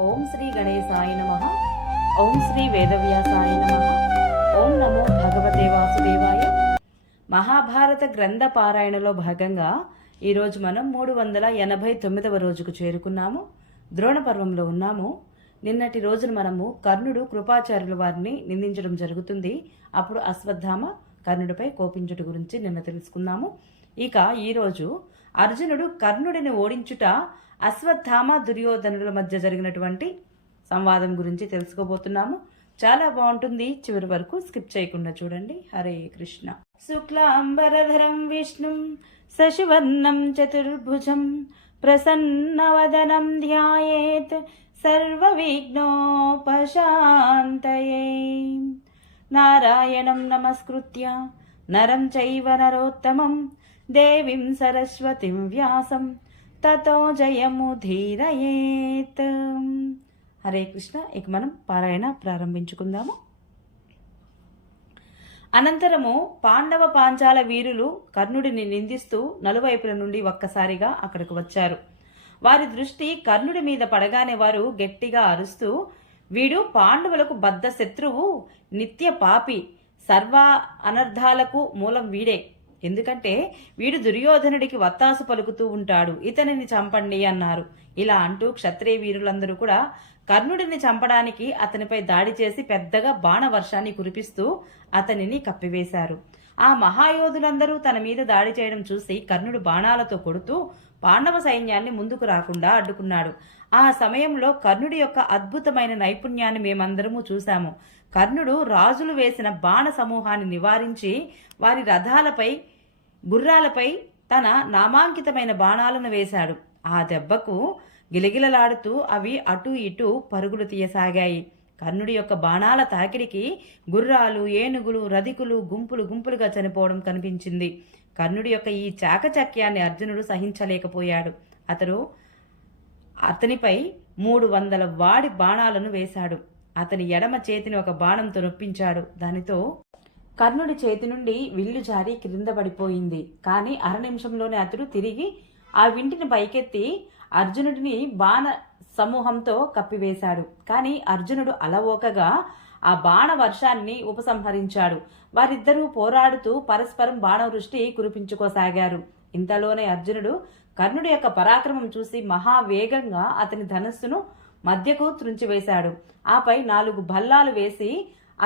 ఓం శ్రీ గణేశాయ నమః. ఓం శ్రీ వేదవ్యాసాయ నమః. ఓం నమో భగవతే వాసుదేవాయ. మహాభారత గ్రంథ పారాయణలో భాగంగా ఈరోజు మనం 389వ రోజుకు చేరుకున్నాము. ద్రోణ పర్వంలో ఉన్నాము. నిన్నటి రోజున మనము కర్ణుడు కృపాచార్యుల వారిని నిందించడం జరుగుతుంది. అప్పుడు అశ్వత్థామ కర్ణుడిపై కోపించుట గురించి నిన్న తెలుసుకున్నాము. ఇక ఈరోజు అర్జునుడు కర్ణుడిని ఓడించుట, అశ్వత్థామ దుర్యోధనుల మధ్య జరిగినటువంటి సంవాదం గురించి తెలుసుకోబోతున్నాము. చాలా బాగుంటుంది, చివరి వరకు స్కిప్ చేయకుండా చూడండి. హరే కృష్ణ. శుక్లాంబరధరం విష్ణుం శశివర్ణం చతుర్భుజం ప్రసన్నవదనం ధ్యాయేత్ సర్వవిఘ్నోపశాంతయే. నారాయణం నమస్కృత్య నరం చైవ నరోత్తమం దేవీం సరస్వతిం వ్యాసం తతో జయముధీరయేత్. హరే కృష్ణ. ఇక మనం పారాయణ ప్రారంభించుకుందాము. అనంతరము పాండవ పాంచాల వీరులు కర్ణుడిని నిందిస్తూ నలువైపుల నుండి ఒక్కసారిగా అక్కడికి వచ్చారు. వారి దృష్టి కర్ణుడి మీద పడగానే వారు గట్టిగా అరుస్తూ, వీడు పాండవులకు బద్ధ శత్రువు, నిత్య పాపి, సర్వ అనర్థాలకు మూలం వీడే. ఎందుకంటే వీడు దుర్యోధనుడికి వత్తాసు పలుకుతూ ఉంటాడు, ఇతనిని చంపండి అన్నారు. ఇలా అంటూ క్షత్రియ వీరులందరూ కూడా కర్ణుడిని చంపడానికి అతనిపై దాడి చేసి పెద్దగా బాణవర్షాన్ని కురిపిస్తూ అతనిని కప్పివేశారు. ఆ మహాయోధులందరూ తన మీద దాడి చేయడం చూసి కర్ణుడు బాణాలతో కొడుతూ పాండవ సైన్యాన్ని ముందుకు రాకుండా అడ్డుకున్నాడు. ఆ సమయంలో కర్ణుడి యొక్క అద్భుతమైన నైపుణ్యాన్ని మేమందరము చూశాము. కర్ణుడు రాజులు వేసిన బాణ సమూహాన్ని నివారించి వారి రథాలపై, గుర్రాలపై తన నామాంకితమైన బాణాలను వేశాడు. ఆ దెబ్బకు గిలగిలలాడుతూ అవి అటూ ఇటూ పరుగులు తీయసాగాయి. కర్ణుడి యొక్క బాణాల తాకిడికి గుర్రాలు, ఏనుగులు, రధికులు గుంపులు గుంపులుగా చనిపోవడం కనిపించింది. కర్ణుడి యొక్క ఈ చాకచక్యాన్ని అర్జునుడు సహించలేకపోయాడు. అతనిపై 300 వాడి బాణాలను వేశాడు. అతని ఎడమ చేతిని ఒక బాణంతో నొప్పించాడు. దానితో కర్ణుడి చేతి నుండి విల్లు జారి క్రింద పడిపోయింది. కానీ అర నిమిషంలోనే అతడు తిరిగి ఆ వింటిని పైకెత్తి అర్జునుడిని బాణ సమూహంతో కప్పివేశాడు. కానీ అర్జునుడు అలవోకగా ఆ బాణ వర్షాన్ని ఉపసంహరించాడు. వారిద్దరూ పోరాడుతూ పరస్పరం బాణవృష్టి కురిపించుకోసాగారు. ఇంతలోనే అర్జునుడు కర్ణుడి యొక్క పరాక్రమం చూసి మహావేగంగా అతని ధనస్సును మధ్యకు త్రుంచివేశాడు. ఆపై 4 భల్లాలు వేసి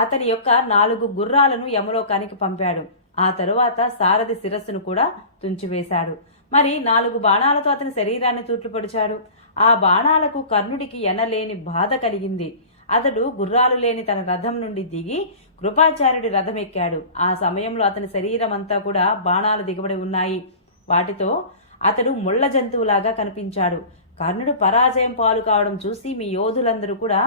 అతని యొక్క 4 గుర్రాలను యమలోకానికి పంపాడు. ఆ తరువాత సారథి శిరస్సును కూడా తుంచివేశాడు. మరి 4 బాణాలతో అతని శరీరాన్ని తూట్లుపడిచాడు. ఆ బాణాలకు కర్ణుడికి ఎనలేని బాధ కలిగింది. అతడు గుర్రాలు లేని తన రథం నుండి దిగి కృపాచార్యుడి రథం ఎక్కాడు. ఆ సమయంలో అతని శరీరం అంతా కూడా బాణాలు దిగబడి ఉన్నాయి. వాటితో అతడు ముళ్ల జంతువులాగా కనిపించాడు. కర్ణుడు పరాజయం పాలు కావడం చూసి మీ యోధులందరూ కూడా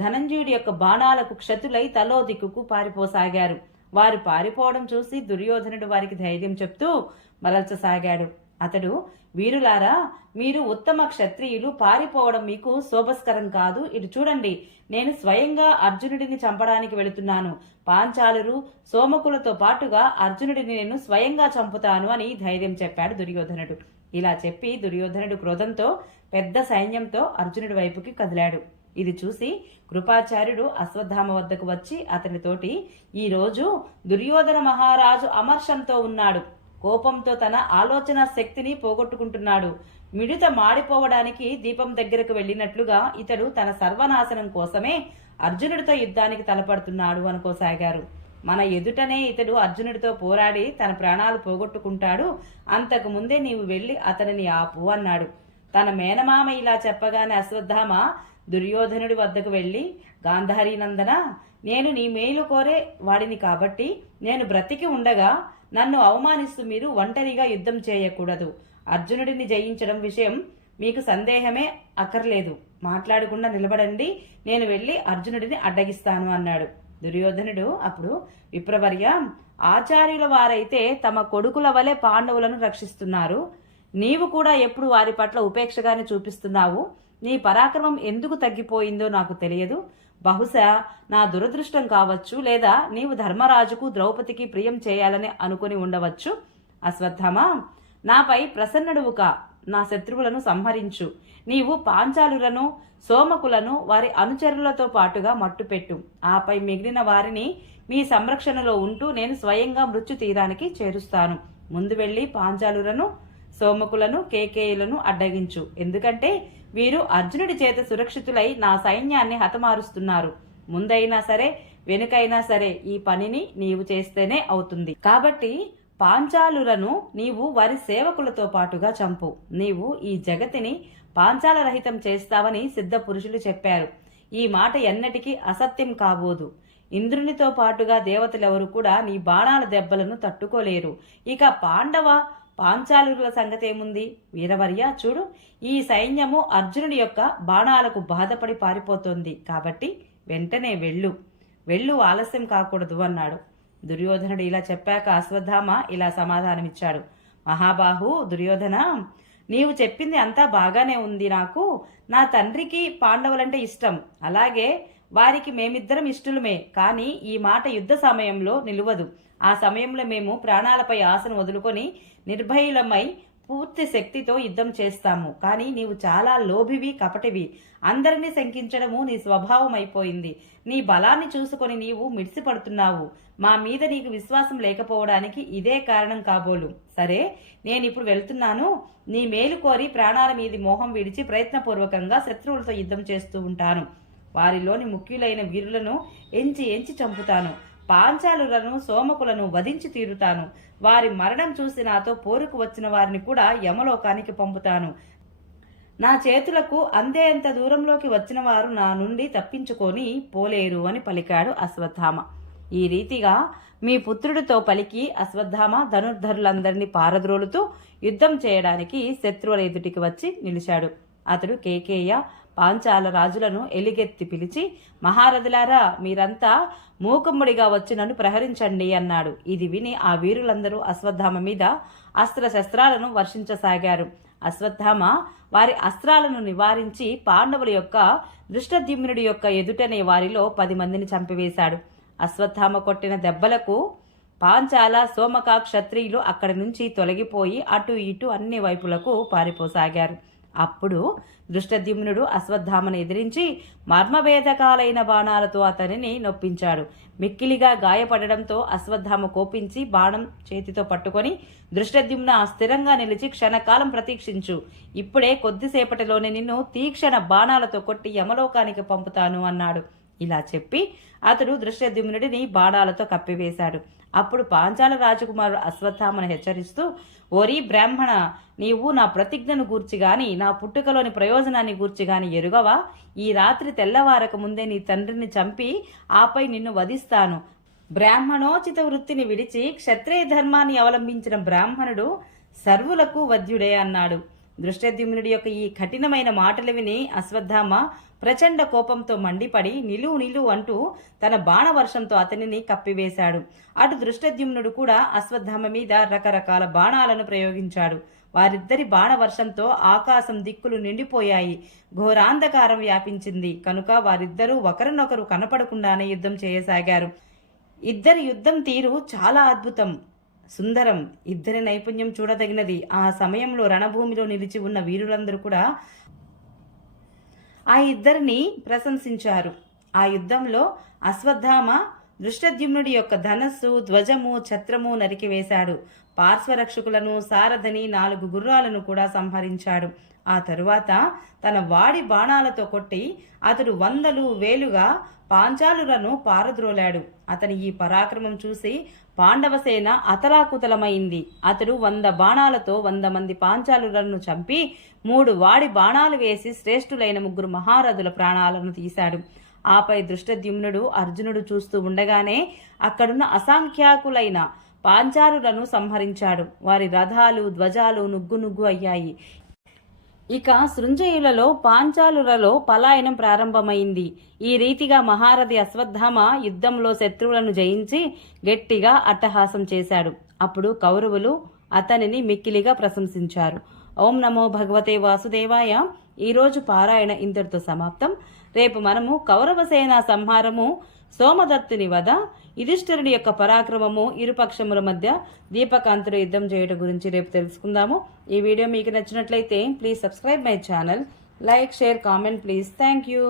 ధనంజయుడి యొక్క బాణాలకు క్షతులై తలో దిక్కుకు పారిపోసాగారు. వారు పారిపోవడం చూసి దుర్యోధనుడు వారికి ధైర్యం చెప్తూ మరల్చసాగాడు. అతడు, వీరులారా, మీరు ఉత్తమ క్షత్రియులు, పారిపోవడం మీకు శోభస్కరం కాదు. ఇటు చూడండి, నేను స్వయంగా అర్జునుడిని చంపడానికి వెళుతున్నాను. పాంచాలురు, సోమకులతో పాటుగా అర్జునుడిని నేను స్వయంగా చంపుతాను అని ధైర్యం చెప్పాడు దుర్యోధనుడు. ఇలా చెప్పి దుర్యోధనుడు క్రోధంతో పెద్ద సైన్యంతో అర్జునుడి వైపుకి కదిలాడు. ఇది చూసి కృపాచార్యుడు అశ్వత్థామ వద్దకు వచ్చి అతనితోటి, ఈరోజు దుర్యోధన మహారాజు అమర్షంతో ఉన్నాడు. కోపంతో తన ఆలోచన శక్తిని పోగొట్టుకుంటున్నాడు. మిడత మాడిపోవడానికి దీపం దగ్గరకు వెళ్ళినట్లుగా ఇతడు తన సర్వనాశనం కోసమే అర్జునుడితో యుద్ధానికి తలపడుతున్నాడు అనుకోసాగారు. మన ఎదుటనే ఇతడు అర్జునుడితో పోరాడి తన ప్రాణాలు పోగొట్టుకుంటాడు. అంతకు ముందే నీవు వెళ్ళి అతనిని ఆపు అన్నాడు. తన మేనమామ ఇలా చెప్పగానే అశ్వత్థామ దుర్యోధనుడి వద్దకు వెళ్ళి, గాంధారీనందన, నేను నీ మేలు కోరే వాడిని కాబట్టి నేను బ్రతికి ఉండగా నన్ను అవమానిస్తూ మీరు ఒంటరిగా యుద్ధం చేయకూడదు. అర్జునుడిని జయించడం విషయం మీకు సందేహమే అక్కర్లేదు. మాట్లాడకుండా నిలబడండి, నేను వెళ్ళి అర్జునుడిని అడ్డగిస్తాను అన్నాడు. దుర్యోధనుడు అప్పుడు, విప్రవర్య, ఆచార్యుల వారైతే తమ కొడుకుల వలె పాండవులను రక్షిస్తున్నారు. నీవు కూడా ఎప్పుడు వారి పట్ల ఉపేక్షగానే చూపిస్తున్నావు. నీ పరాక్రమం ఎందుకు తగ్గిపోయిందో నాకు తెలియదు. బహుశా నా దురదృష్టం కావచ్చు, లేదా నీవు ధర్మరాజుకు ద్రౌపదికి ప్రియం చేయాలని అనుకుని ఉండవచ్చు. అశ్వత్థామ, నాపై ప్రసన్నుడువుక, నా శత్రువులను సంహరించు. నీవు పాంచాలులను, సోమకులను వారి అనుచరులతో పాటుగా మట్టుపెట్టు. ఆపై మిగిలిన వారిని మీ సంరక్షణలో ఉంటూ నేను స్వయంగా మృత్యు తీరానికి చేరుస్తాను. ముందు వెళ్ళి పాంచాలులను, సోమకులను, కేకేయులను అడ్డగించు. ఎందుకంటే వీరు అర్జునుడి చేత సురక్షితులై నా సైన్యాన్ని హతమారుస్తున్నారు. ముందైనా సరే వెనుకైనా సరే ఈ పనిని నీవు చేస్తేనే అవుతుంది. కాబట్టి పాంచాలులను నీవు వారి సేవకులతో పాటుగా చంపు. నీవు ఈ జగతిని పాంచాల రహితం చేస్తావని సిద్ధ పురుషులు చెప్పారు. ఈ మాట ఎన్నటికీ అసత్యం కాబోదు. ఇంద్రునితో పాటుగా దేవతలెవరు కూడా నీ బాణాల దెబ్బలను తట్టుకోలేరు. ఇక పాంచాలుల సంగతేముంది? వీరవర్య, చూడు, ఈ సైన్యము అర్జునుడి యొక్క బాణాలకు బాధపడి పారిపోతోంది. కాబట్టి వెంటనే వెళ్ళు, ఆలస్యం కాకూడదు అన్నాడు. దుర్యోధనుడు ఇలా చెప్పాక అశ్వత్థామ ఇలా సమాధానమిచ్చాడు. మహాబాహు దుర్యోధన, నీవు చెప్పింది అంతా బాగానే ఉంది. నా తండ్రికి పాండవులంటే ఇష్టం, అలాగే వారికి మేమిద్దరం ఇష్టలమే. కానీ ఈ మాట యుద్ధ సమయంలో నిలువదు. ఆ సమయంలో మేము ప్రాణాలపై ఆశను వదులుకొని నిర్భయులమై పూర్తి శక్తితో యుద్ధం చేస్తాము. కానీ నీవు చాలా లోభివి, కపటివి. అందరినీ శంకించడము నీ స్వభావం అయిపోయింది. నీ బలాన్ని చూసుకొని నీవు మిడిసిపడుతున్నావు. మా మీద నీకు విశ్వాసం లేకపోవడానికి ఇదే కారణం కాబోలు. సరే, నేనిప్పుడు వెళ్తున్నాను. నీ మేలు కోరి ప్రాణాల మీది మోహం విడిచి ప్రయత్నపూర్వకంగా శత్రువులతో యుద్ధం చేస్తూ ఉంటాను. వారిలోని ముఖ్యులైన వీరులను ఎంచి చంపుతాను. పాంచాలులను, సోమకులను వధించి తీరుతాను. వారి మరణం చూసి నాతో పోరుకు వచ్చిన వారిని కూడా యమలోకానికి పంపుతాను. నా చేతులకు అందేంత దూరంలోకి వచ్చిన వారు నా నుండి తప్పించుకొని పోలేరు అని పలికాడు అశ్వత్థామ. ఈ రీతిగా మీ పుత్రుడితో పలికి అశ్వత్థామ ధనుర్ధరులందరినీ పారద్రోలుతూ యుద్ధం చేయడానికి శత్రువుల ఎదుటికి వచ్చి నిలిచాడు. అతడు కేకేయ, పాంచాల రాజులను ఎలిగెత్తి పిలిచి, మహారథులారా, మీరంతా మూకుమ్మడిగా వచ్చి నన్ను ప్రహరించండి అన్నాడు. ఇది విని ఆ వీరులందరూ అశ్వత్థామ మీద అస్త్రశస్త్రాలను వర్షించసాగారు. అశ్వత్థామ వారి అస్త్రాలను నివారించి పాండవుల యొక్క దృష్టద్యుమ్నుడి యొక్క ఎదుటనే వారిలో 10 మందిని చంపివేశాడు. అశ్వత్థామ కొట్టిన దెబ్బలకు పాంచాల, సోమక క్షత్రియులు అక్కడి నుంచి తొలగిపోయి అటు ఇటు అన్ని వైపులకు పారిపోసాగారు. అప్పుడు దృష్టద్యుమ్నుడు అశ్వత్థామను ఎదిరించి మర్మభేదకాలైన బాణాలతో అతనిని నొప్పించాడు. మిక్కిలిగా గాయపడడంతో అశ్వత్థామ కోపించి బాణం చేతితో పట్టుకొని, దృష్టద్యుమ్న, స్థిరంగా నిలిచి క్షణకాలం ప్రతీక్షించు. ఇప్పుడే కొద్దిసేపటిలోనే నిన్ను తీక్షణ బాణాలతో కొట్టి యమలోకానికి పంపుతాను అన్నాడు. ఇలా చెప్పి అతడు దృష్టద్యుమ్నుడిని బాణాలతో కప్పివేశాడు. అప్పుడు పాంచాల రాజకుమారుడు అశ్వత్థామను హెచ్చరిస్తూ, ఓరి బ్రాహ్మణ, నీవు నా ప్రతిజ్ఞను గూర్చి గాని నా పుట్టుకలోని ప్రయోజనాన్ని గూర్చి గాని ఎరుగవా? ఈ రాత్రి తెల్లవారక ముందే నీ తండ్రిని చంపి ఆపై నిన్ను వధిస్తాను. బ్రాహ్మణోచిత వృత్తిని విడిచి క్షత్రియ ధర్మాన్ని అవలంబించిన బ్రాహ్మణుడు సర్వులకు వధ్యుడే అన్నాడు. దృష్టద్యుమ్నుడి యొక్క ఈ కఠినమైన మాటలు విని అశ్వత్థామ ప్రచండ కోపంతో మండిపడి నిలువు అంటూ తన బాణవర్షంతో అతనిని కప్పివేశాడు. అటు దృష్టద్యుమ్నుడు కూడా అశ్వత్థామ మీద రకరకాల బాణాలను ప్రయోగించాడు. వారిద్దరి బాణవర్షంతో ఆకాశం దిక్కులు నిండిపోయాయి. ఘోరాంధకారం వ్యాపించింది. కనుక వారిద్దరూ ఒకరినొకరు కనపడకుండానే యుద్ధం చేయసాగారు. ఇద్దరి యుద్ధం తీరు చాలా అద్భుతం, సుందరం. ఇద్దరి నైపుణ్యం చూడదగినది. ఆ సమయంలో రణభూమిలో నిలిచి ఉన్న వీరులందరూ కూడా ఆ ఇద్దరిని ప్రశంసించారు. ఆ యుద్ధంలో అశ్వత్థామ దృష్టద్యుమ్నుడి యొక్క ధనస్సు, ధ్వజము, ఛత్రము నరికివేశాడు. పార్శ్వరక్షకులను, సారథని, 4 గుర్రాలను కూడా సంహరించాడు. ఆ తరువాత తన వాడి బాణాలతో కొట్టి అతడు 100 వేలుగా పాంచాలులను పారద్రోలాడు. అతని ఈ పరాక్రమం చూసి పాండవసేన అతలాకుతలమైంది. అతడు 100 బాణాలతో 100 మంది పాంచాలులను చంపి 3 వాడి బాణాలు వేసి శ్రేష్ఠులైన 3 మహారథుల ప్రాణాలను తీశాడు. ఆపై దృష్టద్యుమ్నుడు అర్జునుడు చూస్తూ ఉండగానే అక్కడున్న అసంఖ్యాకులైన పాంచాలులను సంహరించాడు. వారి రథాలు, ధ్వజాలు నుగ్గు అయ్యాయి. ఇక సృంజయులలో పాంచాలులలో పలాయనం ప్రారంభమైంది. ఈ రీతిగా మహారథి అశ్వత్థామ యుద్ధంలో శత్రువులను జయించి గట్టిగా అట్టహాసం చేశాడు. అప్పుడు కౌరవులు అతనిని మిక్కిలిగా ప్రశంసించారు. ఓం నమో భగవతే వాసుదేవాయ. ఈరోజు పారాయణ ఇంతటితో సమాప్తం. రేపు మనము కౌరవ సేనా సంహారము, సోమదత్తుని వధ, యుధిష్ఠిరుని యొక్క పరాక్రమము, ఇరుపక్షముల మధ్య దీపకాంతుల యుద్ధం చేయడం గురించి రేపు తెలుసుకుందాము. ఈ వీడియో మీకు నచ్చినట్లయితే please subscribe my channel, like, share, comment please. Thank you.